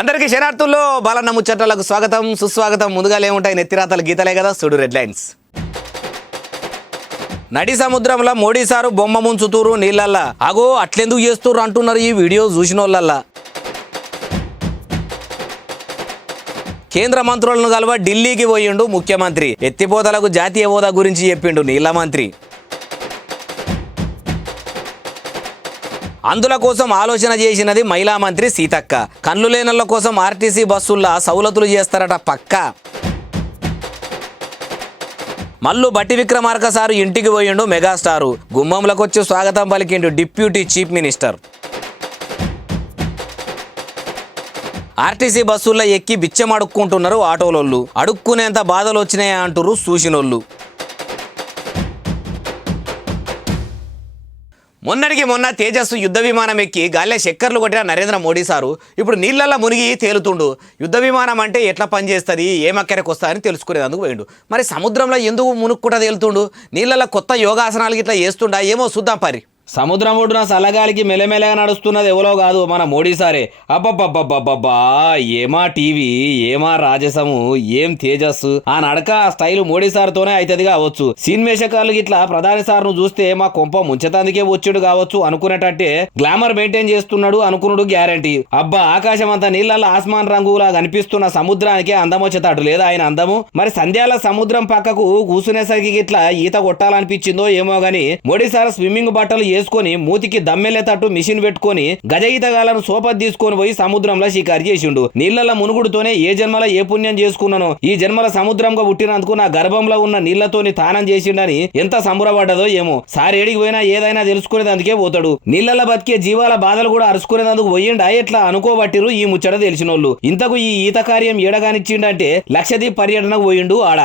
అందరికీ శరార్థుల్లో బాలన్న ముచ్చట్లకు స్వాగతం సుస్వాగతం. ముందుగా ఏముంటాయి నెత్తిరాతలు గీతలే కదా, చూడు రెడ్ లైన్స్. నడి సముద్రంలో మోడీ సారు బొమ్మ ముంచుతూరు నీళ్ళల్లా. అగో అట్లెందుకు చేస్తుర్రు అంటున్నారు ఈ వీడియో చూసిన వాళ్ళల్లా. కేంద్ర మంత్రులను కలవ ఢిల్లీకి పోయిండు ముఖ్యమంత్రి. ఎత్తిపోతలకు జాతీయ హోదా గురించి చెప్పిండు నీళ్ల మంత్రి. అందుల కోసం ఆలోచన చేసినది మహిళా మంత్రి సీతక్క. కళ్ళు లేనళ్ల కోసం ఆర్టీసీ బస్సుల్లో సౌలతులు చేస్తారట పక్కా. మల్లు బట్టి విక్రమార్క సారు ఇంటికి పోయిండు మెగాస్టారు. గుమ్మంలకొచ్చి స్వాగతం పలికిండు డిప్యూటీ చీఫ్ మినిస్టర్. ఆర్టీసీ బస్సుల్లో ఎక్కి బిచ్చం అడుక్కుంటున్నారు ఆటోలోళ్ళు. అడుక్కునేంత బాధలు వచ్చినాయా అంటురు చూసినోళ్ళు. మొన్నటికి మొన్న తేజస్సు యుద్ధ విమానం ఎక్కి గాల్లే చక్కర్లు కొట్టిన నరేంద్ర మోడీ సారు ఇప్పుడు నీళ్ళల్లో మునిగి తేలుతుండు. యుద్ధ విమానం అంటే ఎట్లా పనిచేస్తుంది, ఏమక్కడికి వస్తా అని తెలుసుకునేందుకు పోయిండు. మరి సముద్రంలో ఎందుకు మునుక్కుంటా తేలుతుండు? నీళ్ళల్లో కొత్త యోగాసనాలు ఇట్లా చేస్తుండా ఏమో చూద్దాం పరి. సముద్రం ఒడ్డున సల్లగాలికి మెల్లమెల్లగా నడుస్తున్నది ఎవరో కాదు, మన మోడీ సారే. అబ్బబ్బబ్బబ్బబ్బా, ఏమా టీవీ, ఏమా రాజసము, ఏం తేజస్సు. ఆ నడక ఆ స్టైల్ మోడీ సార్తోనే అవుతుంది కావచ్చు. సినిమేషకాలు ఇట్లా ప్రధాని సార్ను చూస్తే మా కొంప ముంచతానికే వచ్చాడు కావచ్చు అనుకునేటట్టే గ్లామర్ మెయింటైన్ చేస్తున్నాడు అనుకున్నాడు గ్యారంటీ. అబ్బా, ఆకాశం అంతా నీళ్ళల్లో ఆస్మాన్ రంగులా కనిపిస్తున్న సముద్రానికే అందం వచ్చేటట్టు లేదా ఆయన అందము. మరి సంధ్యాల సముద్రం పక్కకు కూసునేసరికి ఇట్లా ఈత కొట్టాలనిపించిందో ఏమో గాని మోడీ సార్ స్విమ్మింగ్ బట్టలు వేసుకొని మూతికి దమ్మెలేటట్టు మిషన్ పెట్టుకొని గజ ఈతగాలను సోపతి తీసుకొని పోయి సముద్రంలో షికారు చేసిండు. నీళ్లలో మునుగుడుతోనే ఏ జన్మలో ఏ పుణ్యం చేసుకున్నానో ఈ జన్మల సముద్రంగా పుట్టినందుకు నా గర్భంలో ఉన్న నీళ్లతోని తానం చేసిండని ఎంత సంబరపడ్డదో ఏమో. సార్ ఏడికి పోయినా ఏదైనా తెలుసుకునేందుకే పోతాడు. నీళ్లలో బతికే జీవాల బాధలు కూడా అరుచుకునేందుకు పోయిండా ఎట్లా అనుకోబట్టిరు ఈ ముచ్చట తెలిసినోళ్ళు. ఇంతకు ఈ ఈత కార్యం ఏడగానిచ్చిండంటే లక్షద్వీప్ పర్యటనకు పోయిండు ఆడ.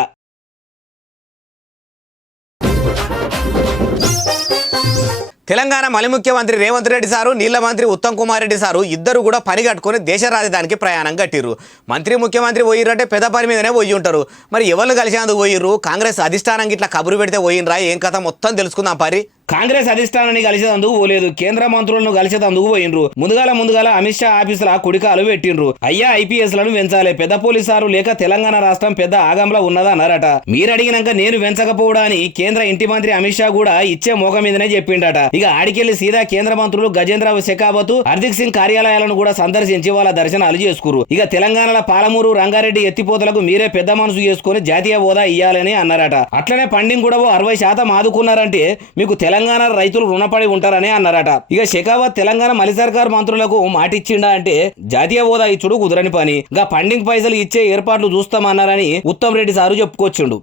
తెలంగాణ మలి ముఖ్యమంత్రి రేవంత్ రెడ్డి సారు, నీళ్ల మంత్రి ఉత్తమ్ కుమార్ రెడ్డి సారు ఇద్దరు కూడా పని కట్టుకుని దేశ రాజధానికి ప్రయాణం కట్టిర్రు. మంత్రి ముఖ్యమంత్రి పోయిర్రంటే పెద్ద పని మీదనే పోయి ఉంటారు. మరి ఎవరు కలిసేందుకు పోయిర్రు? కాంగ్రెస్ అధిష్టానానికి ఇట్లా కబురు పెడితే పోయినరా ఏం కథ మొత్తం తెలుసుకుందాం పరి. కాంగ్రెస్ అధిష్టానాన్ని కలిసేందుకు పోలేదు, కేంద్ర మంత్రులను కలిసేందుకు పోయినరు. ముందుగాల అమిత్ షా ఆఫీసుల కుడికాలు పెట్టిండ్రు. అయ్యా ఐపీఎస్ లను పెంచాలి, పెద్ద పోలీసారు లేక తెలంగాణ రాష్ట్రం పెద్ద ఆగంలో ఉన్నదన్నారట. మీరు అడిగినాక నేను పెంచకపోవడాని కేంద్ర ఇంటి మంత్రి అమిత్ షా కూడా ఇచ్చే మోక మీదనే చెప్పిండట. ఇక ఆడికెళ్లి సీదా కేంద్ర మంత్రులు గజేంద్ర షెకావత్, హార్దిక్ సింగ్ కార్యాలయాలను కూడా సందర్శించి వాళ్ళ దర్శనాలు చేసుకురు. ఇక తెలంగాణలో పాలమూరు రంగారెడ్డి ఎత్తిపోతలకు మీరే పెద్ద మనసు చేసుకుని జాతీయ హోదా ఇయ్యాలని అన్నారట. అట్లనే పండింగ్ కూడా 60% ఆదుకున్నారంటే మీకు తెలంగాణ రైతులు రుణపడి ఉంటారని అన్నారట. ఇక షెకావత్ తెలంగాణ మలి సర్కార్ మంత్రులకు మాటిచ్చిండా అంటే జాతీయ హోదా ఇచ్చుడు కుదరని పని, గా పండింగ్ పైసలు ఇచ్చే ఏర్పాట్లు చూస్తామన్నారని ఉత్తమ్ రెడ్డి సారు చెప్పుకొచ్చిండు.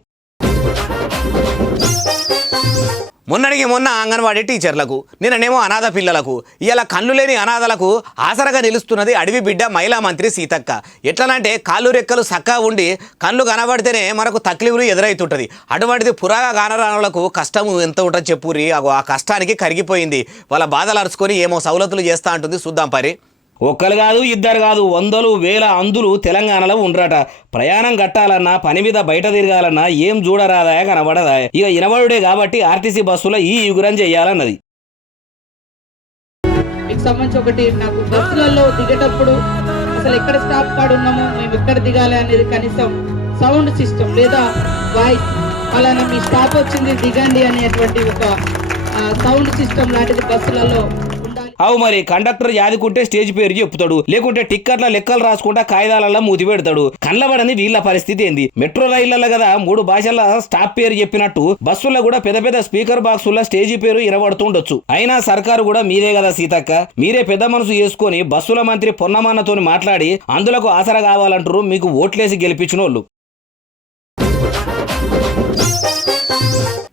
మొన్నటికి మొన్న అంగన్వాడీ టీచర్లకు, నిన్ననేమో అనాథ పిల్లలకు, ఇలా కళ్ళు లేని అనాథలకు ఆసరగా నిలుస్తున్నది అడవి బిడ్డ మహిళా మంత్రి సీతక్క. ఎట్లనంటే కాళ్ళు రెక్కలు సక్కా ఉండి కళ్ళు కనబడితేనే మనకు తక్లీఫ్లు ఎదురవుతుంటుంది. అటువంటిది పురాగా కానరానులకు కష్టం ఎంత ఉంటుంది చెప్పురి. ఆ కష్టానికి కరిగిపోయింది. వాళ్ళ బాధలు అరుచుకొని ఏమో సౌలతులు చేస్తా అంటుంది. చూద్దాం పరి. ఒక్కరు కాదు ఇద్దరు కాదు, వందలు వేల అందులు తెలంగాణలో ఉండరట. ప్రయాణం కట్టాలన్నా పని మీద బయట తిరగాలన్నా ఏం చూడరాదా కనబడదా. ఇక ఇనబడుడే కాబట్టి ఆర్టీసీ బస్సులో ఈ యుగురం చెయ్యాలన్నది. మీకు సంబంధించి ఒకటి, నాకు బస్సులలో దిగేటప్పుడు అసలు ఎక్కడ స్టాప్ కార్డు ఉన్నామో మేము ఎక్కడ దిగాలి అనేది కనీసం సౌండ్ సిస్టమ్ లేదా వాయిస్ అలానే మీ స్టాప్ వచ్చింది దిగండి అనేటువంటి ఒక సౌండ్ సిస్టమ్ లాంటిది బస్సులలో. అవు మరి కండక్టర్ యాదుకుంటే స్టేజ్ పేరు చెప్తాడు, లేకుంటే టిక్కెట్ల లెక్కలు రాసుకుంటా కాగితాలలో మూతి పెడతాడు. కళ్ళబడని వీళ్ళ పరిస్థితి ఏంది? మెట్రో రైళ్లలో కదా 3 భాషల స్టాప్ పేరు చెప్పినట్టు బస్సుల్లో కూడా పెద్ద పెద్ద స్పీకర్ బాక్సుల్లో స్టేజీ పేరు ఇరవడుతుండొచ్చు. అయినా సర్కారు కూడా మీదే కదా సీతక్క, మీరే పెద్ద మనసు చేసుకొని బస్సుల మంత్రి పొన్నమన్నతోని మాట్లాడి అందులకు ఆసరా కావాలంటారు మీకు ఓట్లేసి గెలిపించిన వాళ్ళు.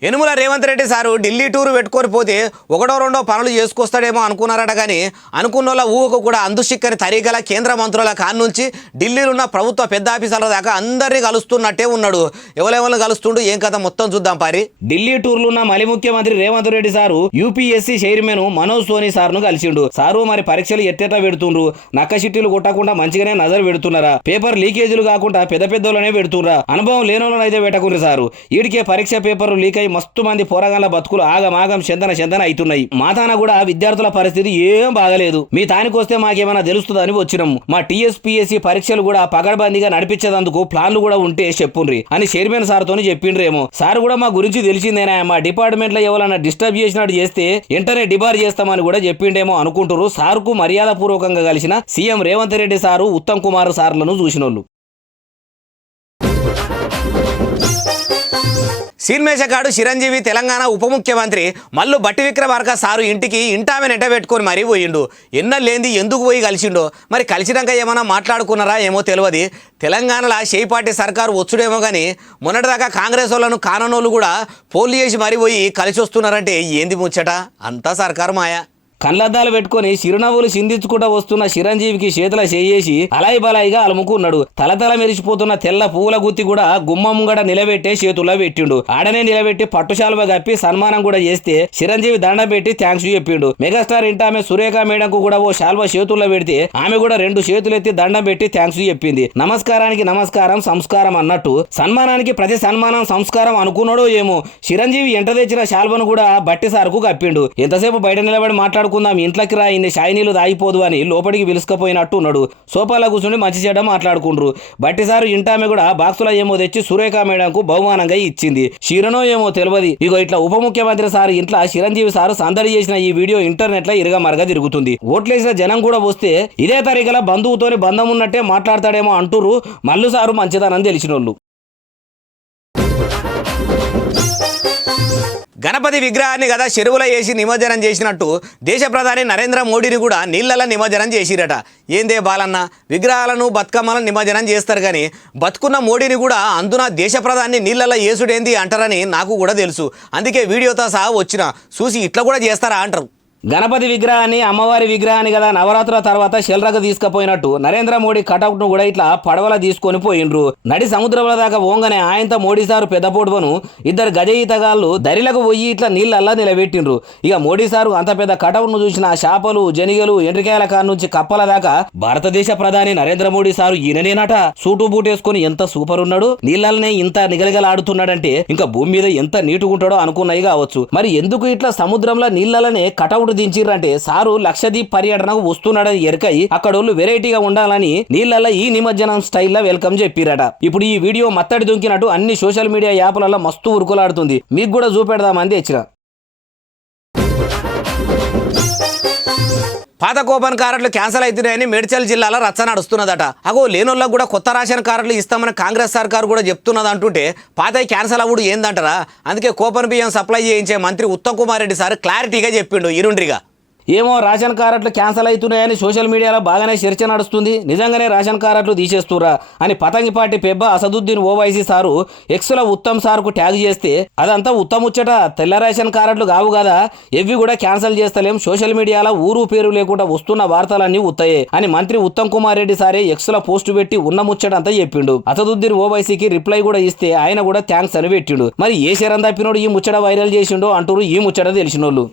యనుమల రేవంత్ రెడ్డి సారు ఢిల్లీ టూర్ పెట్టుకొని పోతే ఒకటో రెండో పనులు చేసుకొస్తాడేమో అనుకున్నారట. కానీ అనుకున్న ఊహకు కూడా అందుచిక్కని తరీకల కేంద్ర మంత్రుల కాన్ నుంచి ఢిల్లీలో ఉన్న ప్రభుత్వ పెద్ద ఆఫీసర్ల దాకా అందరినీ కలుస్తున్నట్టే ఉన్నాడు. ఎవరెవరిని కలుస్తుండు ఏం కథ మొత్తం చూద్దాం పారి. ఢిల్లీ టూర్లో ఉన్న మలి ముఖ్యమంత్రి Revanth Reddy sir UPSC chairman Manoj Soni సార్ను కలిసిండు. సారు మరి పరీక్షలు ఎట్టేటా పెడుతుండ్రు? నక్క చిట్టీలు కొట్టకుండా మంచిగానే నజరు పెడుతున్నారా? పేపర్ లీకేజీలు కాకుండా పెద్ద పెద్దోళ్ళనే పెడుతుర్రా? అనుభవం లేనోళ్ళనైతే పెట్టకుండ్రి సారు. ఈడికే పరీక్ష పేపర్లు లీక్ మస్తు మంది పోరగాళ్ళ బతుకులు ఆగమాగం చెందన అవుతున్నాయి. మా తాన కూడా విద్యార్థుల పరిస్థితి ఏం బాగలేదు. మీ తానికొస్తే మాకేమైనా తెలుస్తుందని వచ్చినాము. మా టీఎస్పీఎస్సీ పరీక్షలు కూడా పగడబందీగా నడిపించేందుకు ప్లాన్లు కూడా ఉంటే చెప్పుండ్రి అని చైర్మన్ సార్ తోని చెప్పిండ్రేమో. సార్ కూడా మా గురించి తెలిసిందేనా, మా డిపార్ట్మెంట్ లో ఎవరైనా డిస్టర్బ్ చేసినట్టు చేస్తే వెంటనే డిబార్ చేస్తామని కూడా చెప్పిండేమో అనుకుంటారు. సార్ కు మర్యాద పూర్వకంగా కలిసిన సీఎం రేవంత్ రెడ్డి సారు, ఉత్తమ్ కుమార్ సార్లను చూసినోళ్ళు. సీన్మేషగాడు చిరంజీవి తెలంగాణ ఉప ముఖ్యమంత్రి మల్లు బట్టి విక్రమార్క సారు ఇంటికి ఇంటామె నెట్ట పెట్టుకొని మరీ పోయిండు. ఎన్నలేంది ఎందుకు పోయి కలిసిండో మరి, కలిసినాక ఏమైనా మాట్లాడుకున్నారా ఏమో తెలియదు. తెలంగాణలో షేపాటి సర్కారు వచ్చుడేమో కానీ మొన్నటిదాకా కాంగ్రెస్ వాళ్ళను కాననోళ్ళు కూడా పోలు చేసి మరీ పోయి కలిసి వస్తున్నారంటే ఏంది ముచ్చట, అంతా సర్కారు మాయా. కళ్ళద్దాలు పెట్టుకుని చిరునవ్వులు చిందించుకుంటూ వస్తున్న చిరంజీవికి చేతుల చేయేసి అలాయి బలాయిగా అలుముకున్నాడు. తలతల మెరిసిపోతున్న తెల్ల పూల గుత్తి కూడా గుమ్మముంగడ నిలబెట్టే చేతుల్లో పెట్టిండు. ఆడనే నిలబెట్టి పట్టుశాలువ కప్పి సన్మానం కూడా చేస్తే చిరంజీవి దండం పెట్టి థ్యాంక్స్ చెప్పిండు. మెగాస్టార్ ఇంటామె సురేఖ మేడంకు కూడా ఓ శాల్వ చేతుల్లో పెడితే ఆమె కూడా 2 చేతులెత్తి దండం పెట్టి థ్యాంక్స్ చెప్పింది. నమస్కారానికి నమస్కారం సంస్కారం అన్నట్టు సన్మానానికి ప్రతి సన్మానం సంస్కారం అనుకున్నాడో ఏమో. చిరంజీవి ఎంట తెచ్చిన శాల్వను కూడా బట్టి సార్కు కప్పిండు. ఎంతసేపు బయట నిలబడి మాట్లాడుకుందాం, ఇంట్లోకి రా, ఇన్ని షాయినీలు దాగిపోదు అని లోపలికి పిలుసుకపోయినట్టు ఉన్నాడు. సోఫాలో కూర్చుని మంచి చెడ్డ మాట్లాడుకుండ్రు. బట్టి సారు ఇంటామె కూడా బాక్సులో ఏమో తెచ్చి సురేఖ మేడంకు బహుమానంగా ఇచ్చింది. చీరనో ఏమో తెలియదు. ఇగో ఇట్లా ఉప ముఖ్యమంత్రి సార్ ఇంట్లో చిరంజీవి సారు సందడి చేసిన ఈ వీడియో ఇంటర్నెట్ లో ఇరగమరగా తిరుగుతుంది. ఓట్లేసిన జనం కూడా వస్తే ఇదే తరీకలా బంధువుతోని బంధం ఉన్నట్టే మాట్లాడతాడేమో అంటుర్రు. మల్లు సారు మంచిదనని తెలిసినోళ్ళు. గణపతి విగ్రహాన్ని కదా చెరువులో వేసి నిమజ్జనం చేసినట్టు దేశ ప్రధాని నరేంద్ర మోడీని కూడా నీళ్లలో నిమజ్జనం చేసిరట. ఏందే బాలన్న, విగ్రహాలను బతుకమ్మలను నిమజ్జనం చేస్తారు కానీ బతుకున్న మోడీని కూడా అందున దేశ ప్రధాని నీళ్లలో వేసుడేంది అంటారని నాకు కూడా తెలుసు. అందుకే వీడియోతో సహా వచ్చిన చూసి ఇట్లా కూడా చేస్తారా అంటారు. గణపతి విగ్రహాన్ని అమ్మవారి విగ్రహాన్ని కదా నవరాత్రుల తర్వాత షెల్రకు తీసుకుపోయినట్టు నరేంద్ర మోడీ కటౌట్ ను కూడా ఇట్లా పడవల తీసుకొని పోయిండ్రు. నడి సముద్రంలో దాకా ఓంగనే ఆయనతో మోడీ సారు పెద్ద పొడవను 2 గజ ఈతగాళ్ళు దరిలకు పోయి ఇట్లా నీళ్ళల్లా నిలబెట్టిండ్రు. ఇక మోడీ సారు అంత పెద్ద కటౌట్ ను చూసిన చేపలు, జనిగలు, ఎండ్రికాయల కాడ నుంచి కప్పల దాకా భారతదేశ ప్రధాని నరేంద్ర మోడీ సారు ఈయననేనట. సూటు బూటేసుకొని ఎంత సూపర్ ఉన్నాడు, నీళ్ళనే ఇంత నిగలగలాడుతున్నాడంటే ఇంకా భూమి మీద ఎంత నీటుగుంటాడో అనుకున్నాయి కావచ్చు. మరి ఎందుకు ఇట్లా సముద్రంలో నీళ్ళనే కటౌట్ దించిర్రంటే సారు లక్షద్వీప్ పర్యటనకు వస్తున్నాడని ఎరకై అక్కడోళ్ళు వెరైటీగా ఉండాలని నీళ్ళల్లో ఈ నిమజ్జనం స్టైల్లో వెల్కమ్ చెప్పిరట. ఇప్పుడు ఈ వీడియో మత్తడి దుంకినట్టు అన్ని సోషల్ మీడియా యాప్లలో మస్తు ఉరుకులాడుతుంది. మీకు కూడా చూపెడదామని తెచ్చిన. పాత కూపన్ కార్డులు క్యాన్సిల్ అవుతున్నాయని మేడ్చల్ జిల్లాలో రచ్చ నడుస్తున్నదట. అగో లేనోళ్ళకు కూడా కొత్త రేషన్ కార్డులు ఇస్తామని కాంగ్రెస్ సర్కారు కూడా చెప్తున్నది అంటుంటే పాత క్యాన్సిల్ అవ్వడు ఏందంటారా. అందుకే కూపన్ బియ్యం సప్లై చేయించే మంత్రి ఉత్తమ్ కుమార్ రెడ్డి సార్ క్లారిటీగా చెప్పిండు ఇరుండ్రిగా. ఏమో రేషన్ కార్డులు క్యాన్సిల్ అవుతున్నాయని సోషల్ మీడియాలో బాగానే చర్చ నడుస్తుంది. నిజంగానే రేషన్ కార్డులు తీసేస్తురా అని పతంగిపాటి పెబ్బ అసదుద్దీన్ ఓవైసీ సారు ఎక్స్లో ఉత్తమ్ సార్కు ట్యాగ్ చేస్తే అదంతా ఉత్తమ్ ముచ్చట. తెల్ల రేషన్ కార్డులు కావు కదా, ఎవ్వి కూడా క్యాన్సిల్ చేస్తలేం, సోషల్ మీడియాలో ఊరు పేరు లేకుండా వస్తున్న వార్తలన్నీ ఉత్తయే అని మంత్రి ఉత్తమ్ కుమార్ రెడ్డి సారే ఎక్స్లో పోస్ట్ పెట్టి ఉన్న ముచ్చటంతా చెప్పిండు. అసదుద్దీన్ ఓవైసీకి రిప్లై కూడా ఇస్తే ఆయన కూడా థ్యాంక్స్ అని పెట్టిండు. మరి ఏ శరం తప్పినోడు ఈ ముచ్చట వైరల్ చేసిండో అంటూరు ఈ ముచ్చట తెలిసినోళ్ళు.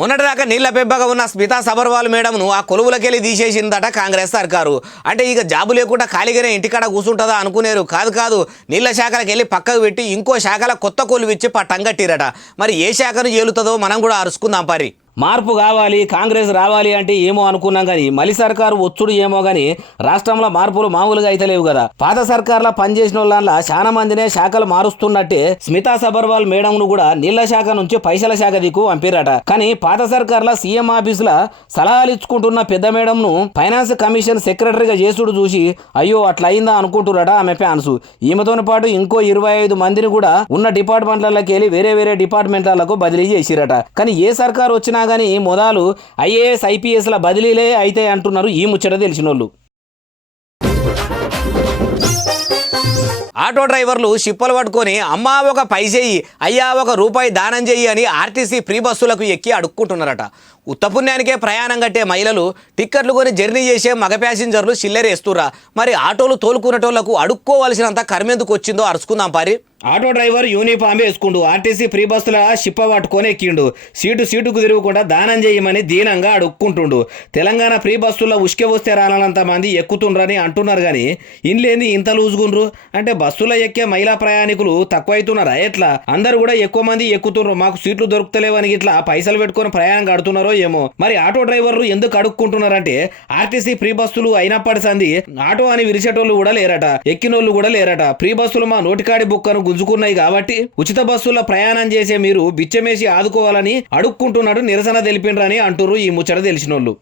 మొన్నటిదాకా నీళ్ల పెబ్బగా ఉన్న స్మితా సబర్వాల్ మేడంను ఆ కొలువులకెళ్ళి తీసేసిందట కాంగ్రెస్ సర్కారు. అంటే ఇక జాబు లేకుండా ఖాళీగానే ఇంటికాడ కూర్చుంటుందా అనుకునేరు. కాదు, నీళ్ల శాఖలకు వెళ్ళి పక్కకు పెట్టి ఇంకో శాఖల కొత్త కొలువు ఇచ్చి పట్టంగట్టిరట. మరి ఏ శాఖను ఏలుతుందో మనం కూడా అరుచుకుందాం పరి. మార్పు కావాలి, కాంగ్రెస్ రావాలి అంటే ఏమో అనుకున్నాం కానీ మళ్ళీ సర్కారు వచ్చుడు ఏమో కానీ రాష్ట్రంలో మార్పులు మామూలుగా అయితే లేవు కదా. పాత సర్కార్లో పనిచేసిన వాళ్ళ చాలా మందినే శాఖలు మారుస్తున్నట్టే స్మితా సబర్వాల్ మేడంను కూడా నీళ్ల శాఖ నుంచి పైసల శాఖ దిక్కు పంపిరట. కానీ పాత సర్కార్లో సీఎం ఆఫీసులో సలహాలు ఇచ్చుకుంటున్న పెద్ద మేడంను ఫైనాన్స్ కమిషన్ సెక్రటరీగా చేసుడు చూసి అయ్యో అట్లా అయిందా అనుకుంటురట ఆమె ఫ్యాన్స్. ఈమెతో పాటు ఇంకో 25 మందిని కూడా ఉన్న డిపార్ట్మెంట్లకి వెళ్ళి వేరే డిపార్ట్మెంట్లకు బదిలీ చేసిరట. కానీ ఏ సర్కారు వచ్చినా కానీ మొదలు ఐఏఎస్ ఐపీఎస్ల బదిలీలే అయితే అంటున్నారు ఈ ముచ్చట తెలిసినోళ్ళు. ఆటో డ్రైవర్లు షిప్పలు పట్టుకొని అమ్మా ఒక పై చెయ్యి, అయ్యా ఒక రూపాయి దానం చెయ్యి అని ఆర్టీసీ ఫ్రీ బస్సులకు ఎక్కి అడుక్కుంటున్నారట. ఉత్తపుణ్యానికే ప్రయాణం కట్టే మహిళలు టిక్కెట్లు కొని జర్నీ చేసే మగ ప్యాసింజర్లు చిల్లరేస్తురా. మరి ఆటోలు తోలుకునేటోళ్లకు అడుక్కోవాల్సినంత కర్మెందుకు వచ్చిందో అరుచుకుందాం పారి. ఆటో డ్రైవర్ యూనిఫామ్ వేసుకుండు, ఆర్టీసీ ఫ్రీ బస్సుల షిప్ప పట్టుకొని ఎక్కిండు, సీటుకు తిరుగుకుండా దానం చేయమని దీనంగా అడుక్కుంటుండు. తెలంగాణ ఫ్రీ బస్సుల్లో ఉష్కె వస్తే రానంత మంది ఎక్కుతుండ్రని అంటున్నారు కానీ ఇన్లేంది ఇంత లూజుగుండ్రు అంటే బస్సులో ఎక్కే మహిళా ప్రయాణికులు తక్కువైతున్నారా ఎట్లా? అందరు కూడా ఎక్కువ మంది ఎక్కుతుండ్రు, మాకు సీట్లు దొరుకుతలేవని ఇట్లా పైసలు పెట్టుకొని ప్రయాణం కడుతున్నారో ఏమో. మరి ఆటో డ్రైవర్లు ఎందుకు అడుక్కుంటున్నారంటే ఆర్టీసీ ఫ్రీ బస్సులు అయినప్పటి సంది ఆటో అని విరిచేటోళ్ళు కూడా లేరట, ఎక్కినోళ్ళు కూడా లేరట. ఫ్రీ బస్సులు మా నోటికాడి బుక్కను గుంజుకున్నాయి కాబట్టి ఉచిత బస్సుల్లో ప్రయాణం చేసే మీరు బిచ్చమేసి ఆదుకోవాలని అడుక్కుంటున్నాడు, నిరసన తెలిపిండ్రని అంటున్నారు ఈ ముచ్చట తెలిసినోళ్ళు.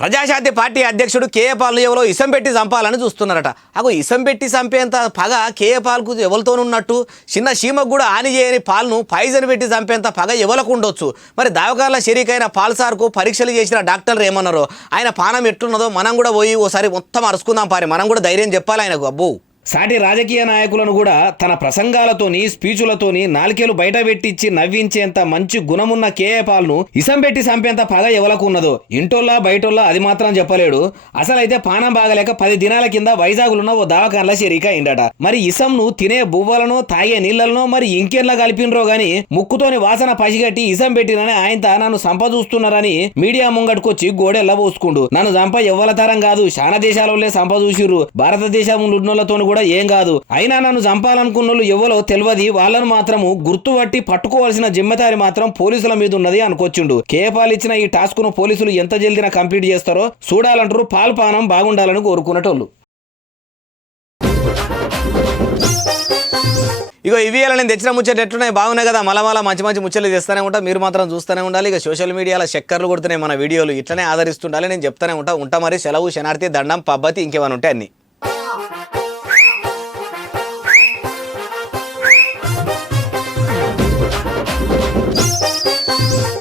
ప్రజాశాంతి పార్టీ అధ్యక్షుడు కేఏ పాల్ను ఎవరో ఇసం పెట్టి చంపాలని చూస్తున్నారట. అగో ఇసం పెట్టి చంపేంత పగ కేఏ పాల్కు ఎవరితోనున్నట్టు? చిన్న చీమకు కూడా హాని చేయని పాల్ను పాయిజన్ పెట్టి చంపేంత పగ ఎవరికి ఉండొచ్చు? మరి దావకాల షరీకైన పాల్ సార్కు పరీక్షలు చేసిన డాక్టర్లు ఏమన్నారో, ఆయన పానం ఎట్లున్నదో మనం కూడా పోయి ఓసారి మొత్తం అరుచుకుందాం పారి. మనం కూడా ధైర్యం చెప్పాలి ఆయనకు. అబ్బో, సాటి రాజకీయ నాయకులను కూడా తన ప్రసంగాలతోని స్పీచులతోని నాలుకేలు బయట పెట్టించి నవ్వించేంత మంచి గుణమున్న కేఏ పాల్ను ఇసం పెట్టి చంపేంత పగ ఎవలకు ఉన్నదో ఇంటోల్లా బయటోల్లా అది మాత్రం చెప్పలేడు. అసలైతే పానం బాగలేక 10 దినాల కింద వైజాగులున్న ఓ దవాఖానల షరీక అయిందట. మరి ఇసంను తినే బువ్వలను తాగే నీళ్లను మరి ఇంకెన్లా కలిపినరో గాని ముక్కుతోని వాసన పసిగట్టి ఇసం పెట్టినని ఆయనత నన్ను సంపదూస్తున్నారని మీడియా ముంగట్టుకొచ్చి గోడెల్లా పోసుకుండు. నన్ను చంప ఎవ్వల తరం కాదు, శానా దేశాలలో సంపదూసిర్రు, భారతదేశం ఉన్నోళ్లతో కూడా ఏం కాదు. అయినా నన్ను చంపాలనుకున్నోళ్ళు ఎవరో తెలియదు, వాళ్ళను మాత్రము గుర్తుపట్టి పట్టుకోవాల్సిన జిమ్మెదారి మాత్రం పోలీసుల మీద ఉన్నది అనుకొచ్చిండు. కేపాల్ ఇచ్చిన ఈ టాస్క్ ను పోలీసులు ఎంత జల్దిన కంప్లీట్ చేస్తారో చూడాలంటారు. పాల్పానం బాగుండాలని కోరుకునేటోళ్ళు. ఇగో ఇవి నేను తెచ్చిన ముచ్చట్లు ఎట్లున్నాయి, బాగున్నాయి కదా? మళ్ళా మంచి మంచి ముచ్చట్లు చేస్తూనే ఉంటా, మీరు మాత్రం చూస్తూనే ఉండాలి. ఇక సోషల్ మీడియాలో చక్కర్లు కొడుతున్నాయి మన వీడియోలు, ఇట్లనే ఆదరిస్తుండాలి. నేను చెప్తానే ఉంటా. మరి సెలవు, శనార్థి, దండం, పబ్బతి, ఇంకేమైనా ఉంటే అన్ని.